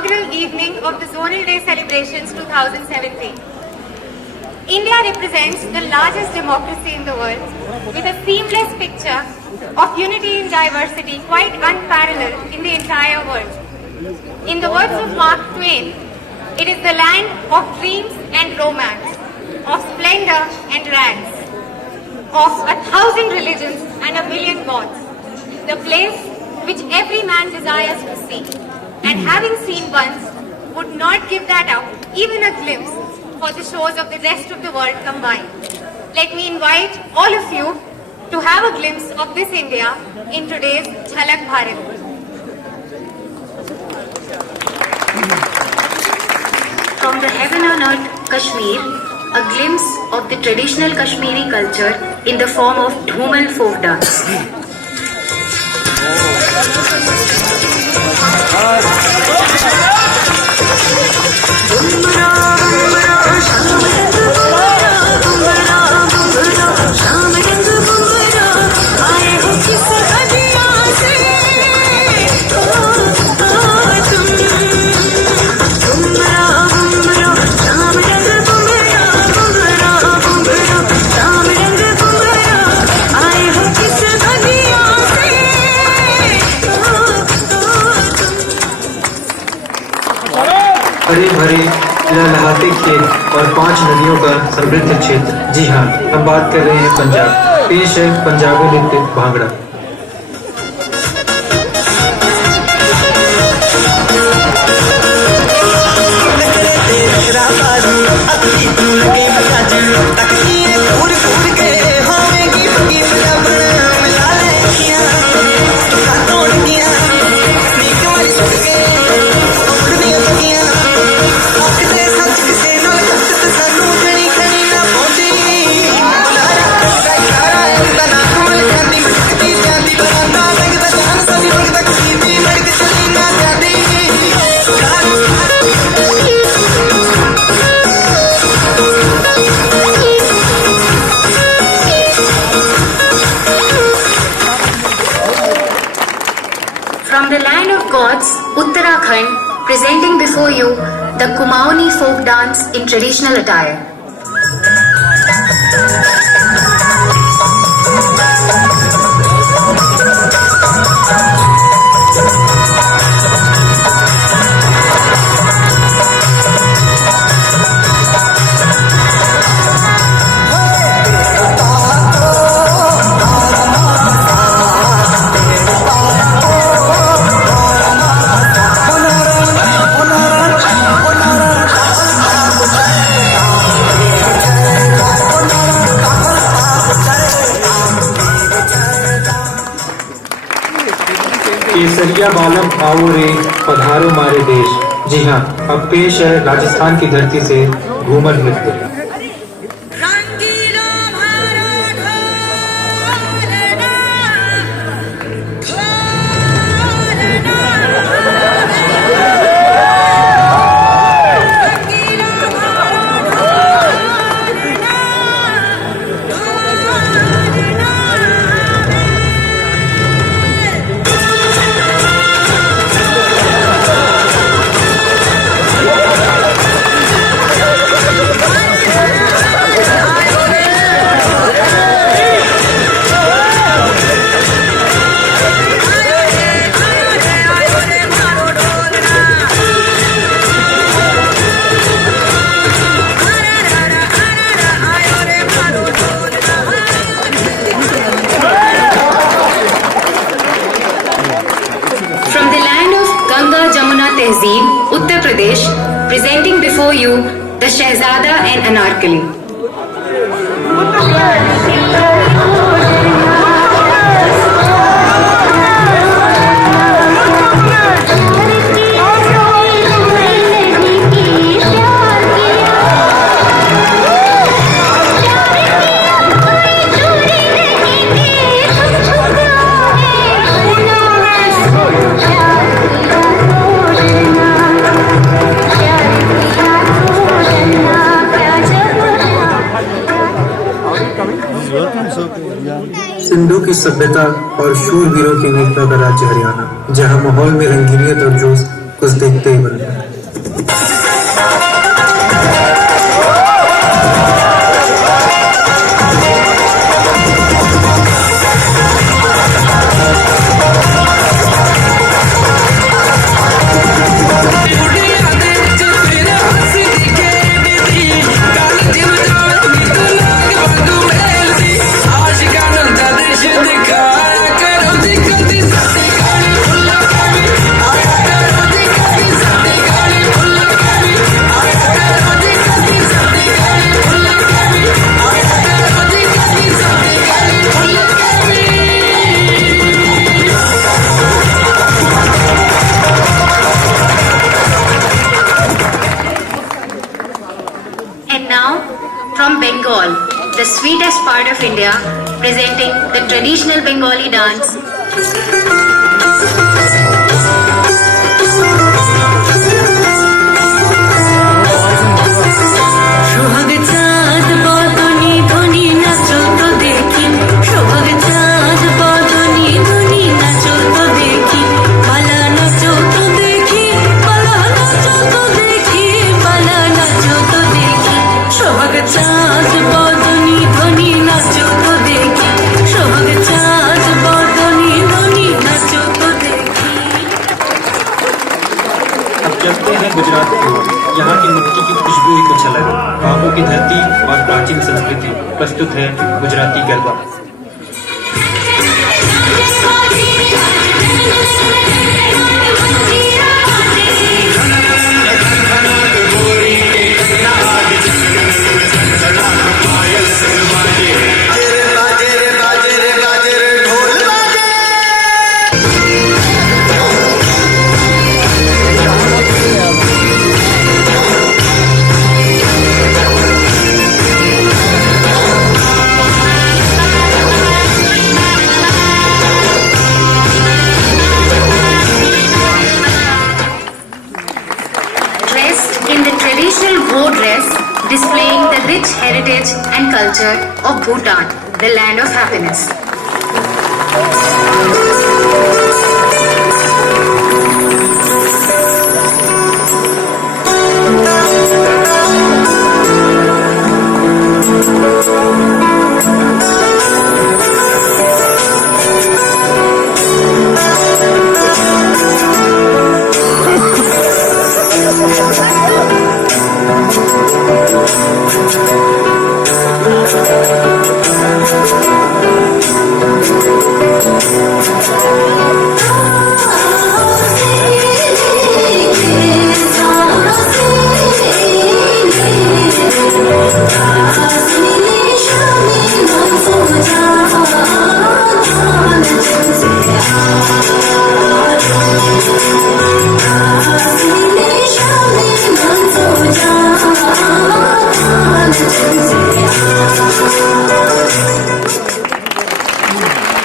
inaugural evening of the Zonal Day Celebrations 2017. India represents the largest democracy in the world with a seamless picture of unity in diversity quite unparalleled in the entire world. In the words of Mark Twain, it is the land of dreams and romance, of splendor and rags, of 1,000 religions and 1,000,000 gods, the place which every man desires to see, and having seen once, would not give that up, even a glimpse, for the shores of the rest of the world combined. Let me invite all of you to have a glimpse of this India in today's Jhalak Bharat. From the heaven on earth, Kashmir, a glimpse of the traditional Kashmiri culture in the form of Dhoomal folk dance. हरे भरे लहलहाते खेत और 5 नदियों का समृद्ध क्षेत्र। जी हाँ, हम बात कर रहे हैं पंजाब। पेश है पंजाबी नृत्य bhangra. From the land of gods, Uttarakhand, presenting before you the Kumaoni folk dance in traditional attire. केसरिया बालम आओ रे पधारो मारे देश। जी हाँ, अब पेश है राजस्थान की धरती से घूमर नृत्य। Tehzeeb, Uttar Pradesh, presenting before you the Shehzada and Anarkali. Sindhu की सभ्यता और शूरवीरों की वीरता का राज्य हरियाणा, जहां माहौल में रंगीनियत और जोश कुछ देखते ही बन गया। And now, from Bengal, the sweetest part of India, presenting the traditional Bengali dance. সোহাগ চাঁদ বদনি ধ্বনি নাচো তো দেখি, সোহাগ চাঁদ বদনি ধ্বনি নাচো তো দেখি, পালা নাচো তো দেখি, পালা নাচো তো দেখি, পালা নাচো তো দেখি, সোহাগ চাঁদ বদনি ধ্বনি নাচো তো দেখি, সোহাগ চাঁদ বদনি ধ্বনি নাচো তো দেখি। अब चलते हैं गुजरात की ओर। यहाँ की मिट्टी की खुशबू ही कुछ अलग है। ख्वाबों की धरती और प्राचीन संस्कृति। प्रस्तुत है Gujarati garba. Dressed in the traditional Go dress, displaying the rich heritage and culture of Bhutan, the land of happiness.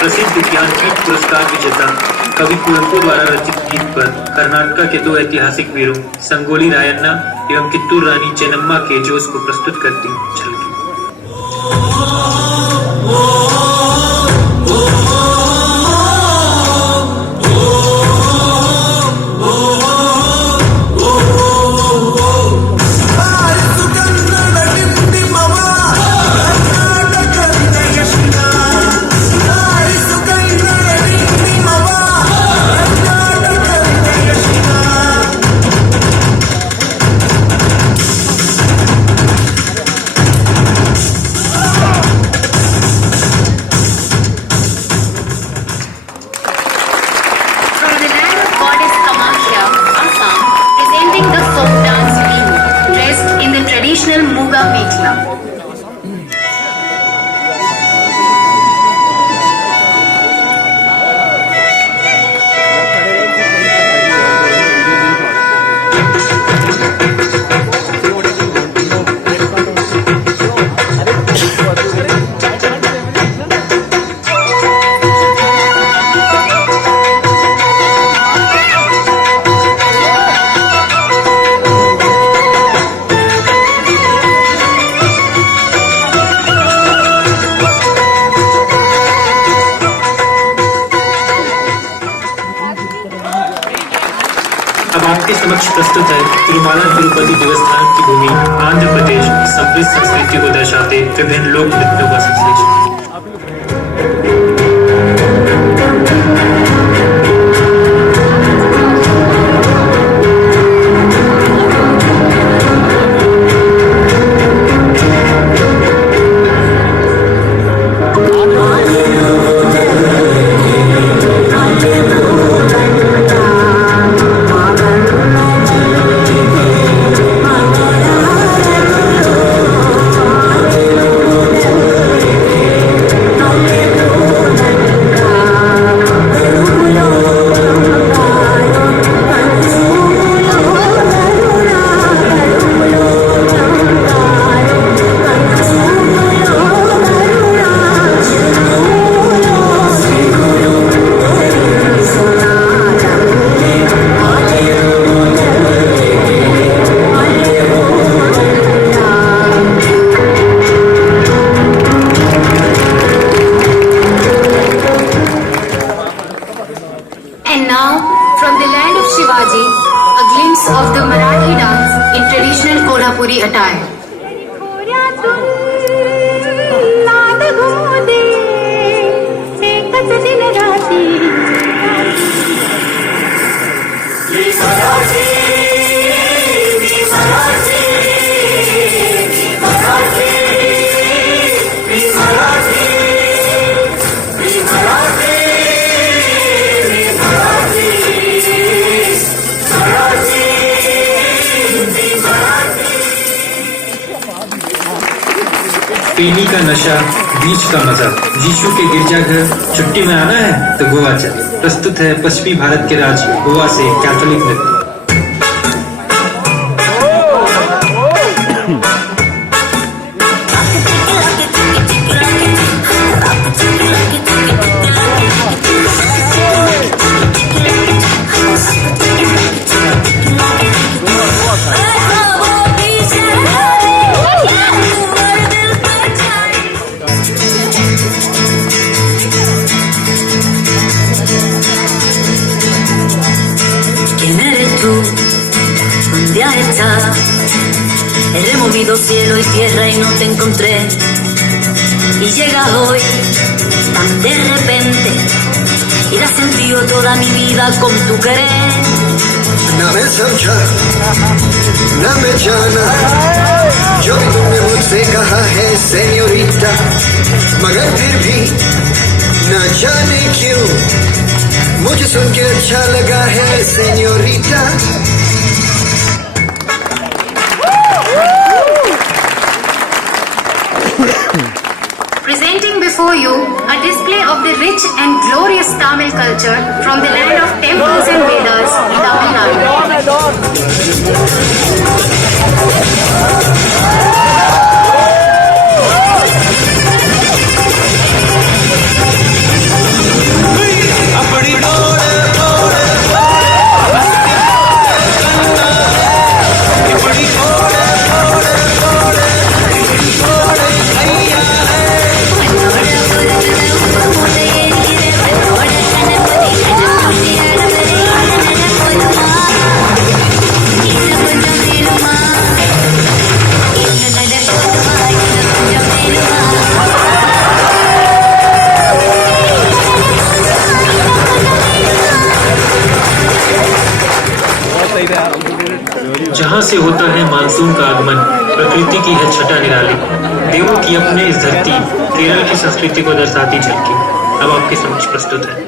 प्रसिद्ध ज्ञानपीठ पुरस्कार विजेता कवि कुवेंपु द्वारा रचित गीत पर कर्नाटक के दो ऐतिहासिक वीरों संगोली रायन्ना एवं कित्तूर रानी चेन्नम्मा के जोश को प्रस्तुत करती झलकी। From the land of goddess Kamakya, Assam, presenting the folk dance Bihu, dressed in the traditional Muga Mekhla. Tirumala Tirupati देवस्थान की भूमि आंध्र प्रदेश की समृद्ध संस्कृति को दर्शाते विभिन्न लोक नृत्यों का संश्लेषण। And now, from the land of Shivaji, a glimpse of the Marathi dance in traditional Kolhapuri attire. पेनी का नशा, बीच का मजा, जीशु के गिरजाघर, छुट्टी में आना है तो गोवा चले। प्रस्तुत है पश्चिमी भारत के राज्य गोवा से कैथोलिक नृत्य। He removido cielo y tierra y no te encontré. Y llegas hoy tan de repente y das sentido toda mi vida con tu querer. ना मैं समझा ना मैं जाना जो तुमने मुझसे कहा है सेन्योरिटा, मगर फिर भी ना जाने क्यों मुझे सुन के अच्छा लगा है senorita. Presenting before you a display of the rich and glorious Tamil culture from the land of temples and Vedas, Tamil Nadu. जहाँ से होता है मानसून का आगमन, प्रकृति की है छटा निराली, देवों की अपने इस धरती केरल की संस्कृति को दर्शाती झलकी अब आपके समक्ष प्रस्तुत है।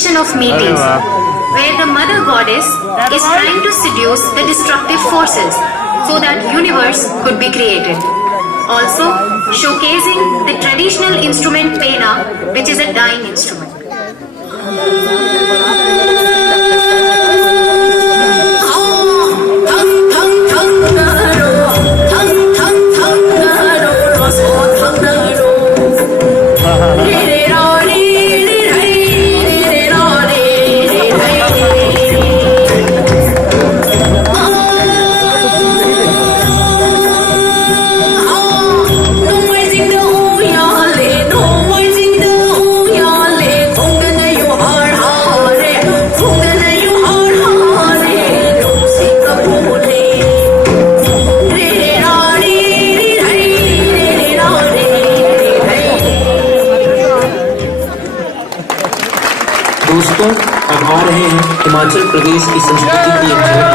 celebration of meetings, where the mother goddess is trying to seduce the destructive forces so that universe could be created. Also, showcasing the traditional instrument pena, which is a dying instrument. दोस्तों, अब आ रहे हैं हिमाचल प्रदेश की संस्कृति की एक झलक।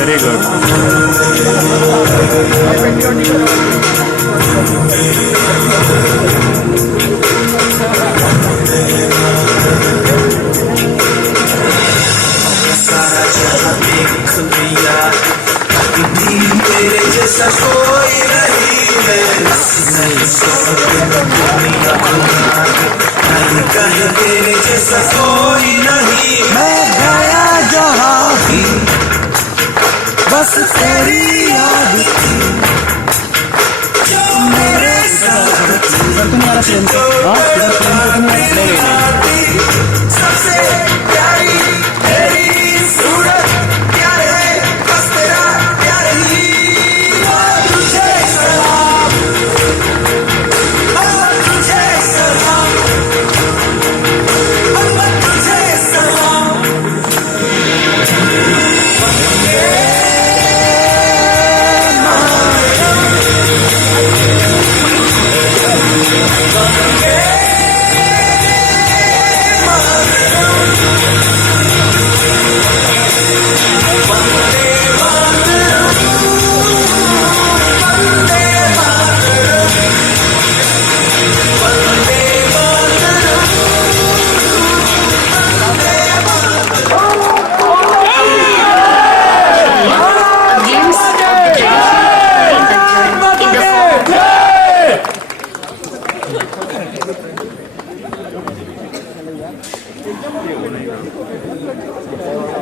Very good. तेरे जैसा कोई नहीं है, कहीं तेरे जैसा कोई नहीं। मैं गया जहाँ भी बस तेरी याद थी, जो मेरे साथ सबसे प्यारी तेरी सूरत, प्यार है बस तेरा प्यार ही। तुझे सलाम, तुझे सलाम, तुझे सलाम।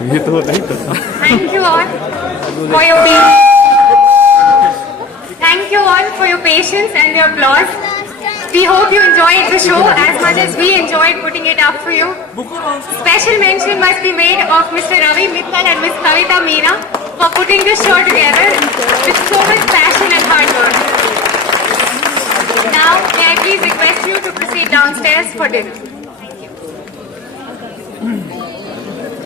ये तो नहीं पता। Thank you all for your patience and your applause. We hope you enjoyed the show as much as we enjoyed putting it up for you. Special mention must be made of Mr. Ravi Mittal and Ms. Kavita Meena for putting this show together with so much passion and hard work. Now, may I please request you to proceed downstairs for dinner.